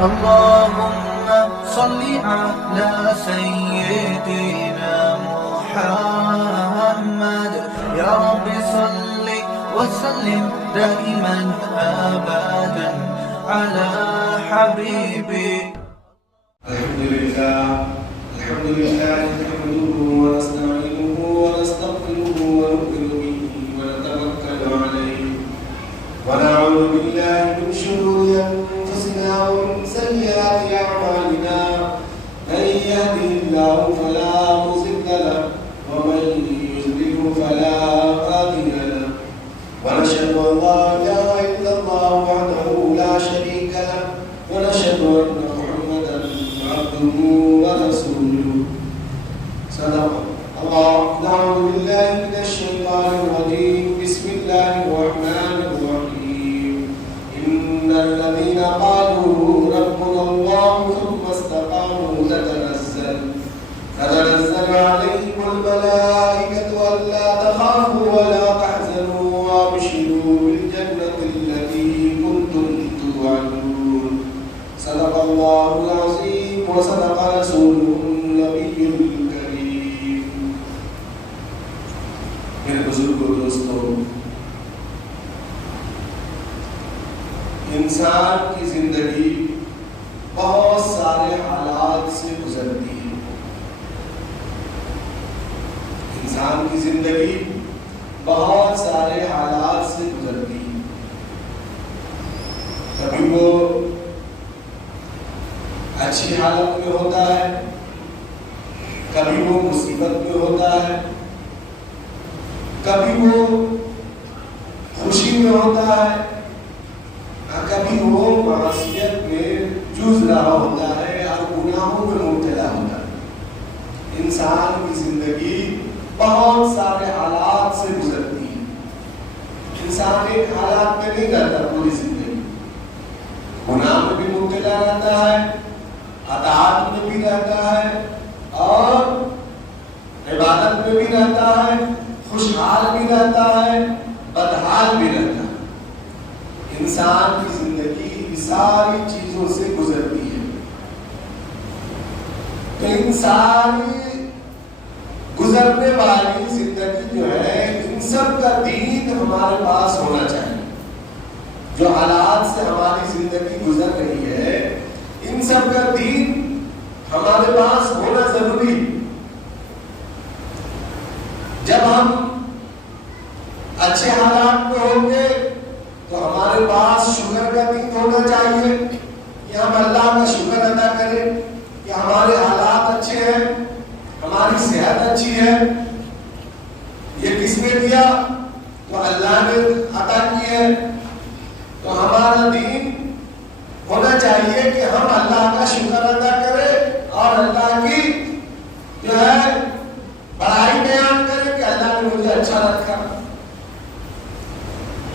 اللهم صل على سيدنا محمد يا رب صل وسلم دائما أبدا على حبيبي. الحمد لله نحمده ونستعينه ونستغفره ونؤمن به ونتوكل عليه ونعوذ بالله من شرور أنفسنا ومن سيئات أعمالنا من يهده الله فلا مضل له ومن يضلل فلا هادي له ونشهد أن لا إله إلا الله وحده لا شريك له ونشهد أن محمدا عبده ورسوله. صدق الله. نعوذ بالله من الشيطان الرجيم. بسم الله الرحمن الرحيم. إن الذين قالوا ربنا الله ثم استقاموا تتنزل عليهم الملائكة ألا تخافوا ولا تحزنوا وابشروا بالجنة التي كنتم توعدون. صدق الله العظيم وصدق رسوله النبي الكريم. میرے بزرگوں دوستوں، انسان کی زندگی بہت سارے حالات سے گزرتی ہے. انسان کی زندگی بہت سارے حالات سے گزرتی ہے. کبھی وہ اچھی حالت میں ہوتا ہے، کبھی وہ مصیبت میں ہوتا ہے، کبھی وہ خوشی میں ہوتا ہے، کبھی وہ معصیت میں جوجھ رہا ہوتا ہے اور گناہوں میں مبتلا ہوتا ہے. انسان کی زندگی بہت سارے حالات سے گزرتی ہے. انسان ایک حالات میں نہیں رہتا پوری زندگی. گناہ میں بھی مبتلا رہتا ہے، اطاعت میں بھی رہتا ہے اور عبادت میں بھی رہتا ہے، خوشحال بھی رہتا ہے، بدحال بھی رہتا ہے. انسان کی زندگی ساری چیزوں سے گزرتی ہے. تو انسان گزرنے والی زندگی جو ہے، ان سب کا دین ہمارے پاس ہونا چاہیے. جو حالات سے ہماری زندگی گزر رہی ہے، ان سب کا دین ہمارے پاس ہونا ضروری. جب ہم اچھے حالات میں ہوں گے تو ہمارے پاس شکر کا دین ہونا چاہیے کہ ہم اللہ کا شکر ادا کریں کہ ہمارے حالات اچھے ہیں، ہماری صحت اچھی ہے. یہ کس نے دیا؟ تو اللہ نے عطا کی ہے. تو ہمارا دین ہونا چاہیے کہ ہم اللہ کا شکر ادا کریں اور اللہ کی جو ہے بڑائی بیان کریں کہ اللہ نے مجھے اچھا رکھا.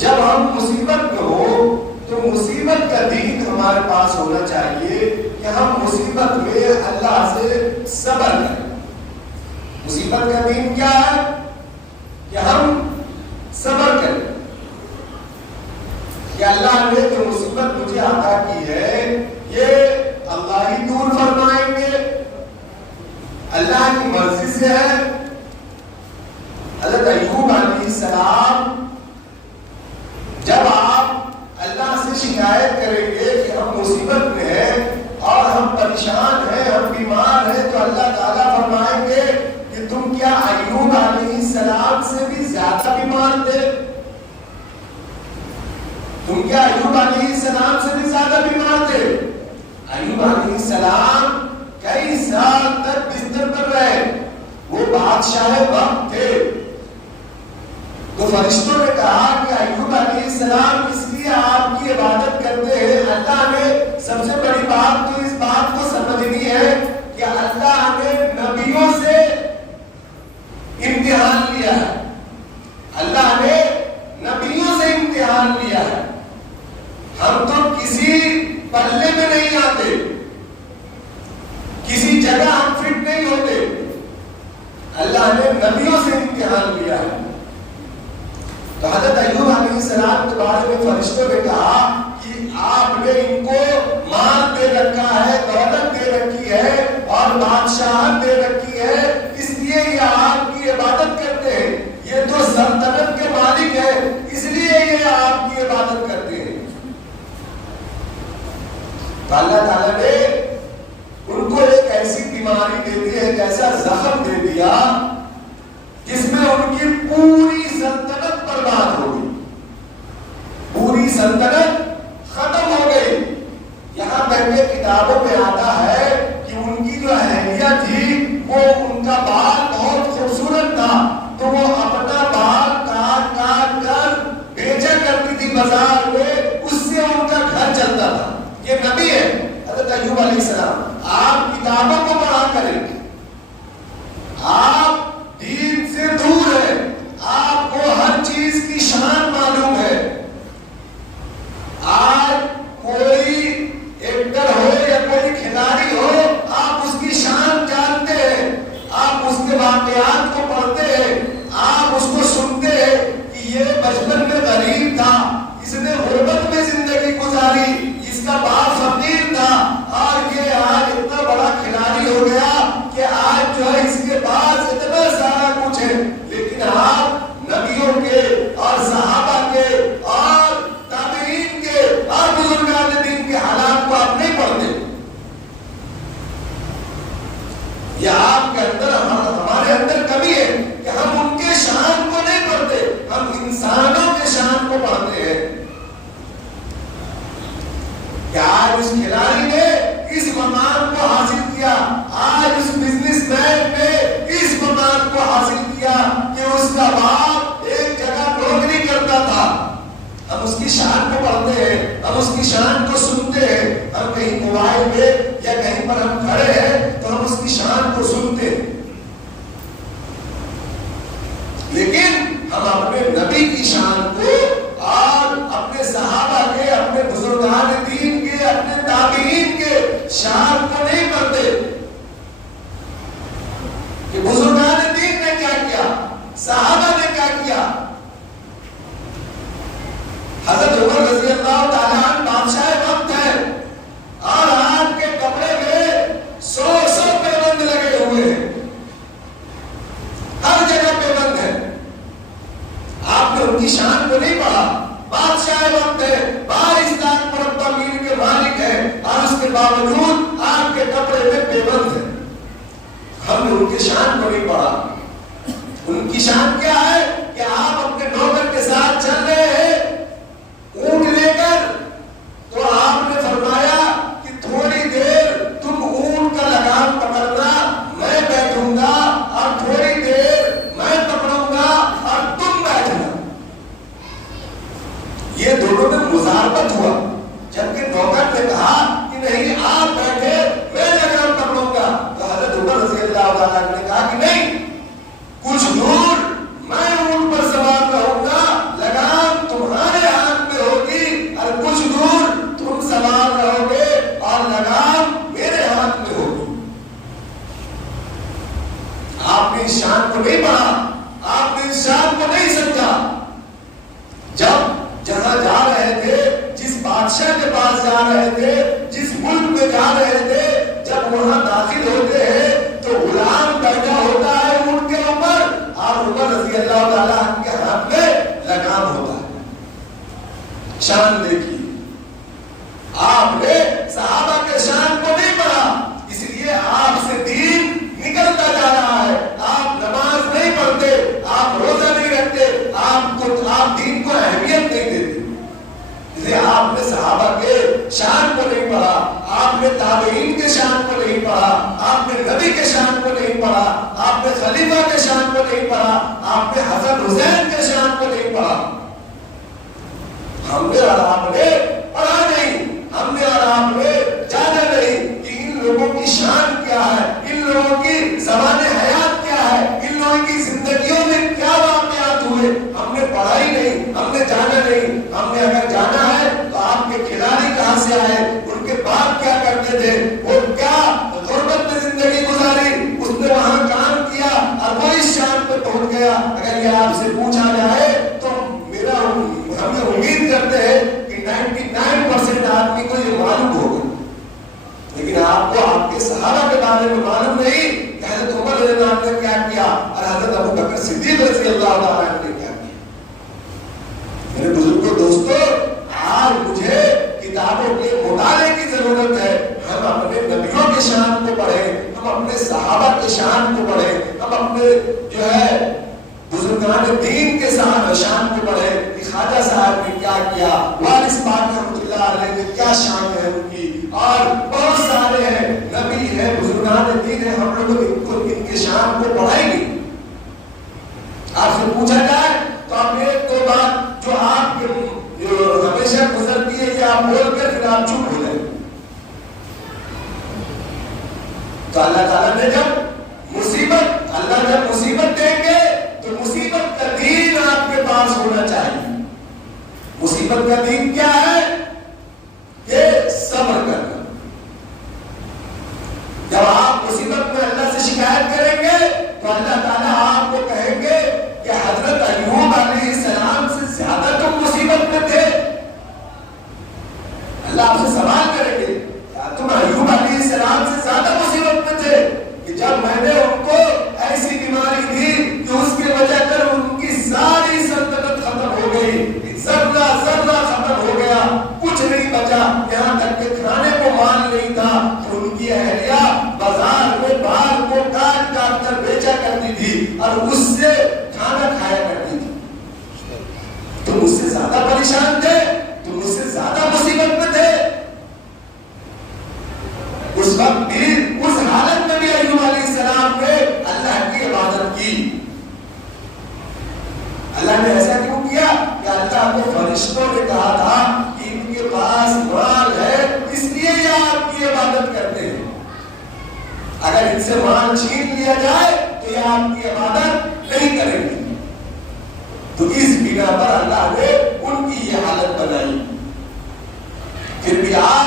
جب ہم مصیبت میں ہو تو مصیبت کا دین ہمارے پاس ہونا چاہیے کہ ہم مصیبت میں اللہ سے صبر کریں. مصیبت کا دین کیا ہے؟ کہ ہم صبر کریں کہ اللہ نے جو مصیبت مجھے عطا کی ہے یہ اللہ ہی دور فرمائیں گے، اللہ کی مرضی سے ہے. حضرت ایوب علیہ السلام جب آپ اللہ سے شکایت کریں گے کہ ہم مصیبت میں ہیں اور ہم پریشان ہیں، ہم بیمار ہیں، تو اللہ تعالیٰ فرمائیں گے کہ تم کیا ایوب علیہ السلام سے بھی زیادہ بیمار تھے؟ تم کیا ایوب علیہ السلام سے بھی زیادہ بیمار تھے؟ ایوب علیہ السلام کئی سال تک بستر پر رہے. وہ بادشاہ وقت تھے. تو فرشتوں نے کہا کہ ایوب علیہ السلام اس لیے آپ کی عبادت کرتے ہیں. اللہ نے سب سے بڑی بات تو اس بات کو سمجھنی ہے کہ اللہ نے نبیوں سے امتحان لیا ہے. اللہ نے نبیوں سے امتحان لیا ہے. ہم تو کسی پلے میں نہیں آتے، کسی جگہ ہم فٹ نہیں ہوتے. اللہ نے نبیوں سے امتحان لیا ہے. تو حضرت ایوب علیہ السلام کے بارے میں فرشتوں نے کہا کہ آپ نے ان کو مال دے تو اللہ تعالیٰ نے ان کو ایک ایسی بیماری دے دی، ایک ایسا زخم دے دیا جس میں ان کی پوری سلطنت برباد ہو گئی، پوری سلطنت ختم ہو گئی۔ یہاں تک کہ کتابوں میں آتا ہے کہ ان کی جو اہلیہ تھی وہ ان کا بال بہت خوبصورت تھا، تو وہ اپنا بال کاٹ کاٹ کر بیچا کرتی تھی بازار میں، اس سے ان کا گھر چلتا تھا۔ یہ نبی ہے حضرت ایوب علیہ السلام۔ آپ کتابوں کو پڑھا کریں، آپ دین سے دور ہیں، آپ کو ہر چیز کی شان معلوم ہے۔ آج کوئی ایکٹر ہو یا کوئی کھلاڑی ہو، آپ اس کی شان جانتے ہیں، آپ اس کے واقعات کو پڑھتے ہیں، آپ اس کو سنتے ہیں کہ یہ بچپن میں غریب تھا، اس نے غربت میں زندگی گزاری، اس کا باپ فقیر تھا، اور یہ آج اتنا بڑا کھلاڑی ہو گیا کہ آج جو ہے اس کے پاس اتنا سارا کچھ ہے۔ لیکن آپ نبیوں کے اور صحابہ کے اور تابعین کے اور بزرگان دین کے حالات کو آپ نہیں پڑھتے۔ یہ آپ کے اندر ہمارے اندر کمی ہے کہ ہم ان کے شان کو نہیں پڑھتے، ہم انسانوں کے شان کو پڑھتے ہیں۔ کہ آج اس کھلاڑی نے اس مقام کو حاصل کیا، آج اس بزنس مین نے اس مقام کو حاصل کیا کہ اس کا باپ ایک جگہ نوکری کرتا تھا۔ ہم اس کی شان کو پڑھتے ہیں، ہم اس کی شان کو سنتے ہیں، ہم کہیں موبائل میں یا کہیں پر ہم کھڑے ہیں تو ہم اس کی شان کو سنتے ہیں، لیکن ہم اپنے نبی کی شان کو اور اپنے صحابہ کے، اپنے بزرگان دین کے، اپنے تابعین کے شان کو نہیں پڑھتے کہ بزرگان دین نے کیا کیا، صحابہ نے کیا کیا۔ حضرت عمر رضی اللہ تعالیٰ عنہ بادشاہ وقت ہے اور آپ کے کپڑے میں 100 پیبند لگے ہوئے ہیں، ہر جگہ پیبند ہے۔ آپ نے ان کی شان کو نہیں پڑھا، بادشاہ وقت ہے، 22 لاکھ مربع میل کے مالک ہے، اور اس کے باوجود آپ کے کپڑے میں پیبند ہے۔ ہم نے ان کی شان کو نہیں پڑھا۔ ان کی شان کیا ہے کہ آپ اپنے نوکر کے ساتھ چل رہے ہیں اونٹ لے کر، تو آپ نے فرمایا کہ تھوڑی دیر تم اونٹ کا لگام پکڑنا، میں بیٹھوں گا، اور تھوڑی دیر میں پکڑوں گا اور تم بیٹھنا۔ یہ دونوں میں مزاحمت ہوا، جبکہ نوکر نے کہا کہ نہیں آپ بیٹھے میں لگام پکڑوں گا، تو حضرت عمر رضی اللہ عنہ نے کہا کہ نہیں، کچھ دور میں اونٹ پر سوار رہوں گا، لگام تمہارے ہاتھ میں ہوگی، اور کچھ دور تم سوار رہو گے اور لگام میرے ہاتھ میں ہوگی۔ آپ نے اس شان کو نہیں پڑھا، آپ نے اس شان کو نہیں سمجھا۔ جب جہاں جا رہے تھے، جس بادشاہ کے پاس جا رہے تھے، جس ملک میں جا رہے تھے، جب وہاں داخل ہوتے ہیں تو غلام بیٹھا ہوتا ہے اونٹ کے اوپر، اور عمر رضی اللہ تعالیٰ عنہ کے ہاتھ میں لگام ہوتا ہے۔ شان دیکھیے، آپ نے صحابہ کے شان کو نہیں پڑھا، اس لیے آپ سے دین نکلتا جا رہا ہے۔ آپ نماز نہیں پڑھتے، آپ روزہ نہیں رکھتے، آپ دین کو اہمیت نہیں دیتے، اس لیے آپ نے صحابہ کے شان کو نہیں پڑھا، آپ نے تابعین کے شان کو نہیں پڑھا، آپ نے نبی کے شان کو نہیں پڑھا، آپ نے خلیفہ کے شان کو نہیں پڑھا، آپ نے حسن حسین کے شان کو نہیں پڑھا۔ ہم نے اور آپ نے پڑھا نہیں، ہم نے اور آپ نے جانا نہیں کہ ان لوگوں کی شان کیا ہے، ان لوگوں کی زبان حیات کیا ہے، ان لوگوں کی زندگیوں میں کیا واقعات ہوئے، ہم نے پڑھا ہی نہیں، ہم نے جانا نہیں۔ ہم نے اگر جانا ہے تو آپ کے کھلاڑی کہاں سے آئے، ان کے باپ کیا کرتے تھے، وہ کیا غربت میں زندگی گزاری، اس نے وہاں کام کیا اور وہ اس شان پہ پہنچ گیا۔ اگر یہ آپ سے پوچھا جائے تو ہم یہ امید کرتے ہیں کہ 99% آدمی کو یہ معلوم ہوگا، لیکن آپ کو آپ کے صحابہ کے بارے میں معلوم نہیں کہ حضرت عمر رضی اللہ عنہ نے کیا کیا اور حضرت ابو بکر صدیق رضی اللہ عنہ نے کیا کیا۔ میرے بزرگوں دوستو، آج مجھے کتابوں کے مطالعے کی ضرورت ضرورت ہے ہم اپنے نبیوں کے شان کو پڑھیں، ہم اپنے صحابہ کے شان کو پڑھیں، ہم اپنے جو ہے بزرگان دین کے شان کو پڑھیں کہ خواجہ صاحب نے کیا کیا، وارث پاک رحمۃ اللہ علیہ نے کیا شان ہے ان کی، اور بہت سارے ہیں نبی ہیں بزرگان دین ہیں، ہم لوگ ان کے شان کو پڑھائیں گے۔ آپ سے پوچھا جائے تو آپ ایک دو بات جو آپ کے ہمیشہ گزرتی ہے یا آپ بول کر پھر آپ چپ ہو جائیں۔ تو اللہ تعالیٰ نے اللہ جب مصیبت دیں گے تو مصیبت کا دین آپ کے پاس ہونا چاہیے۔ مصیبت کا دین کیا ہے؟ یہ صبر کرنا۔ جب آپ مصیبت میں اللہ سے شکایت کریں گے تو اللہ تعالیٰ آپ کو کہیں گے کہ حضرت ایوب علیہ السلام سے زیادہ تم مصیبت میں تھے۔ اللہ آپ سے سوال کریں گے کیا تم ایوب علیہ السلام سے زیادہ مصیبت میں تھے کہ جب میں نے ان کو ایسی بیماری دی کہ اس کی وجہ کر ان کی ساری سلطنت ختم ہو گئی، ذرہ ذرہ ختم ہو گیا، کچھ نہیں بچا، یہاں تک کہ کھانے کو مال نہیں تھا کہ ان کی اہلیہ بازار میں بال کو کاٹ کاٹ کر بیچا کرتی تھی اور اس سے کھانا کھایا کرتی تھی۔ تم اس سے زیادہ پریشان تھے، تم اس سے زیادہ مصیبت میں تھے۔ اس وقت بھی اس حالت میں بھی ایوب علیہ السلام نے اللہ کی عبادت کی۔ اللہ نے ایسا کیوں کیا کہ اللہ کو فرشتوں نے کہا تھا کہ ان کے پاس مال ہے اس لیے یہ آپ کی عبادت کرتے ہیں، اگر ان سے مال چھین لیا جائے تو یہ آپ کی عبادت نہیں کریں گے۔ تو اس بنا پر اللہ نے ان کی یہ حالت بنائی۔ پھر بھی آپ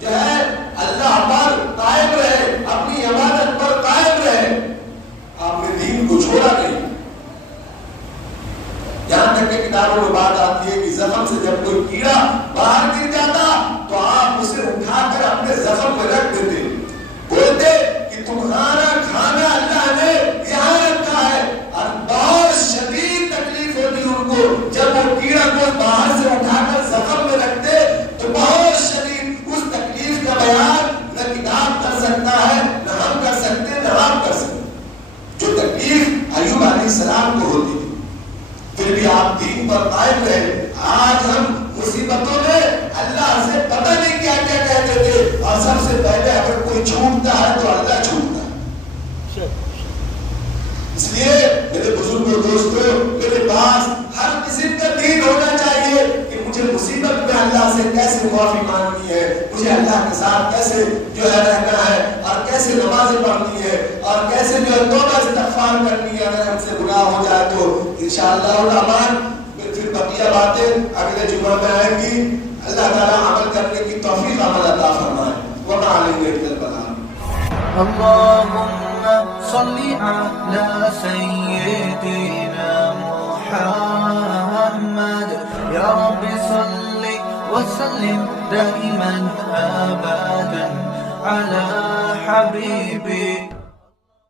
جو ہے اللہ پر قائم رہے، اپنی عبادت پر قائم رہے، آپ نے دین کو چھوڑا نہیں۔ یہاں تک کہ کتابوں میں بات آتی ہے کہ زخم سے جب کوئی کیڑا باہر گر جاتا تو آپ اسے اٹھا کر اپنے زخم میں رکھ دیتے، بولتے کہ تمہارا کھانا اللہ نے یہاں رکھا ہے، اور بہت شدید تکلیف ہوتی ان کو جب وہ کیڑا کو باہر سے اٹھا کر زخم میں رکھتے تو بہت شدید اس تکلیف کا بیان نہ کتاب کر سکتا ہے، نہ ہم کر سکتے، نہ آپ کر سکتے، جو تکلیف ایوب علیہ السلام کو ہوتی تھی۔ پھر بھی آپ دین پر قائم رہے۔ آج ہم مصیبتوں میں اللہ سے پتہ نہیں کیا کیا کہتے تھے، اور سب سے پہلے اگر کوئی چھوٹتا ہے تو اللہ چھوٹتا ہے۔ اس لیے میرے بزرگوں دوستوں، میرے پاس ہر قسم کا دین ہونا چاہیے کہ مجھے مصیبت میں اللہ سے کیسے معافی مانگنی ہے، مجھے اللہ کے ساتھ کیسے جو ہے رہنا ہے، اور کیسے نمازیں پڑھنی ہے، اور کیسے جو ہے توبہ استغفار کرنی ہے اگر ہم سے گناہ ہو جائے تو۔ انشاءاللہ الرحمن پھر بقیہ باتیں اگلے جمعہ میں آئیں گی۔ اللہ تعالیٰ عمل کرنے کی توفیق عمل عطا فرمائے۔ وما علینا الا البلاغ۔ اللهم صل على سيدنا محمد يا رب صل وسلم دائما أبدا على حبيبي